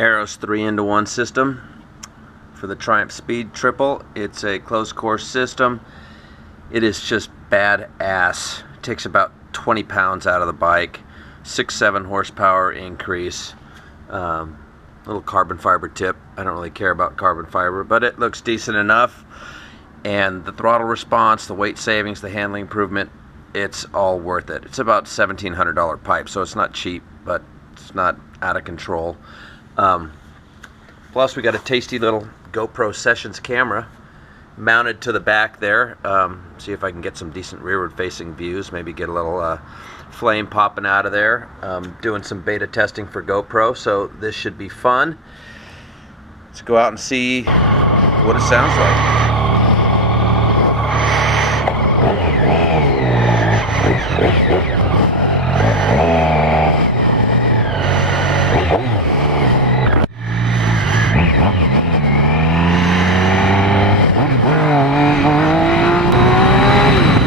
Arrow's 3-into-1 system for the Triumph Speed Triple. It's a closed course system. It is just badass. It takes about 20 pounds out of the bike. 6-7 horsepower increase. Little carbon fiber tip. I don't really care about carbon fiber, but it looks decent enough. And the throttle response, the weight savings, the handling improvement, it's all worth it. It's about $1,700 pipe, so it's not cheap, but it's not out of control. Plus, we got a tasty little GoPro Sessions camera mounted to the back there. See if I can get some decent rearward-facing views. Maybe get a little flame popping out of there. Doing some beta testing for GoPro, so this should be fun. Let's go out and see what it sounds like.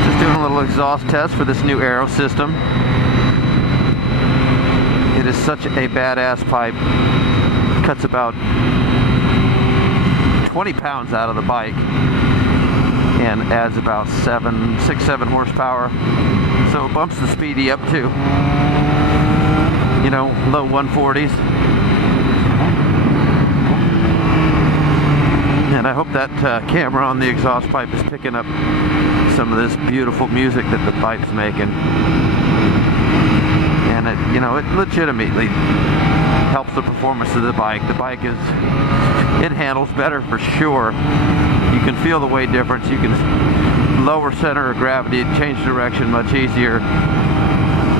Just doing a little exhaust test for this new Arrow system. It is such a badass pipe. Cuts about 20 pounds out of the bike and adds about 6-7 horsepower, so it bumps the speedy up to, you know, low 140s. And I hope that camera on the exhaust pipe is picking up some of this beautiful music that the pipe's making. And it, you know, it legitimately helps the performance of the bike. The bike it handles better for sure. You can feel the weight difference. You can lower center of gravity, change direction much easier.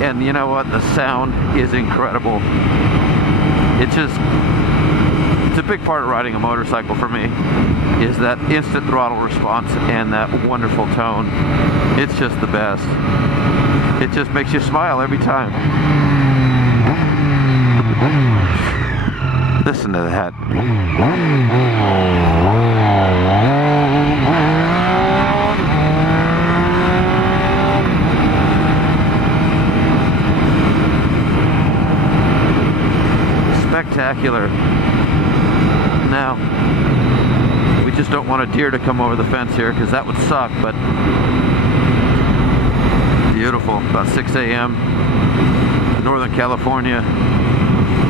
And you know what? The sound is incredible. It's a big part of riding a motorcycle for me, is that instant throttle response and that wonderful tone. It's just the best. It just makes you smile every time. Listen to that. Spectacular. Now, we just don't want a deer to come over the fence here, because that would suck, but beautiful. About 6 a.m. Northern California,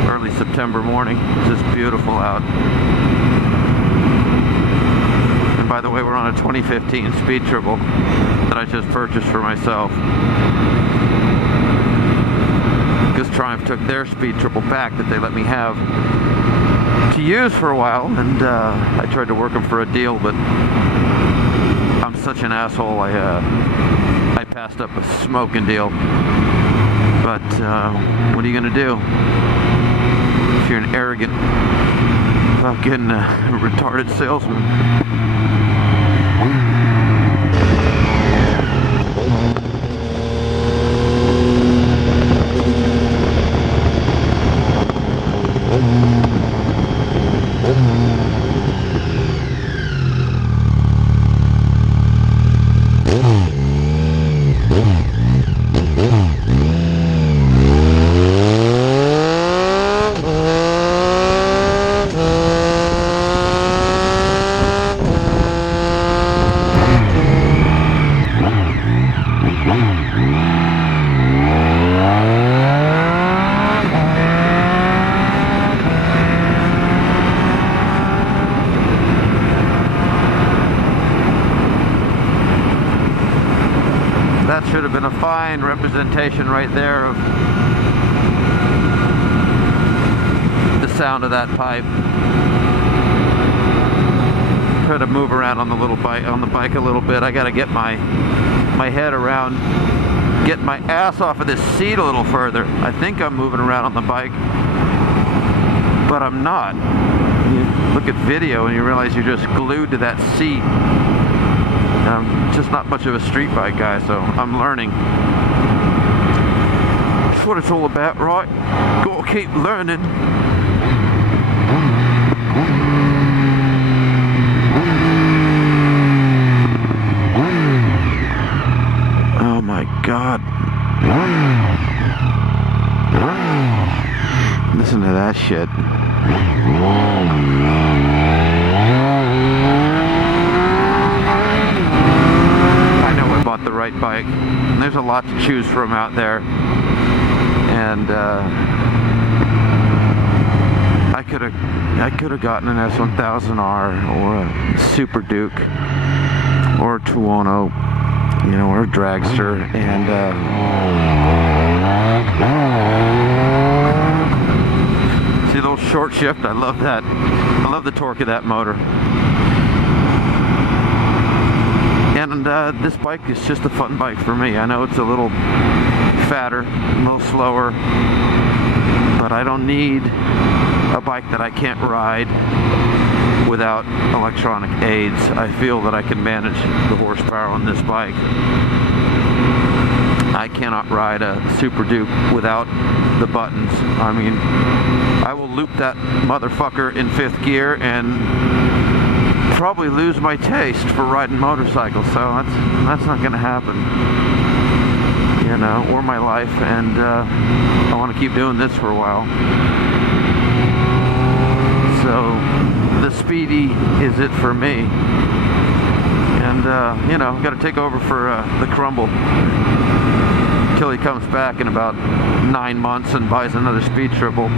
early September morning. It's just beautiful out. And by the way, we're on a 2015 Speed Triple that I just purchased for myself, because Triumph took their Speed Triple back that they let me have to use for a while, and I tried to work them for a deal, but I'm such an asshole. I passed up a smoking deal. But what are you gonna do if you're an arrogant, fucking retarded salesman? That should have been a fine representation right there of the sound of that pipe. Try to move around on the bike a little bit. I gotta get my head around, get my ass off of this seat a little further. I think I'm moving around on the bike, but I'm not. You look at video and you realize you're just glued to that seat. I'm just not much of a street bike guy, so I'm learning. That's what it's all about, right? Gotta keep learning. Oh my God. Listen to that shit. I know I bought the right bike. And there's a lot to choose from out there. And I could have gotten an S1000R or a Super Duke or a Tuono, you know, or a dragster, and see a little short shift. I love that. I love the torque of that motor. And this bike is just a fun bike for me. I know it's a little fatter, a little slower, but I don't need a bike that I can't ride without electronic aids. I feel that I can manage the horsepower on this bike. I cannot ride a Super Duke without the buttons. I mean, I will loop that motherfucker in 5th gear and probably lose my taste for riding motorcycles, so that's not gonna happen, you know, or my life. And I want to keep doing this for a while. So the Speedy is it for me. And you know, got to take over for the Crumble until he comes back in about 9 months and buys another Speed Triple.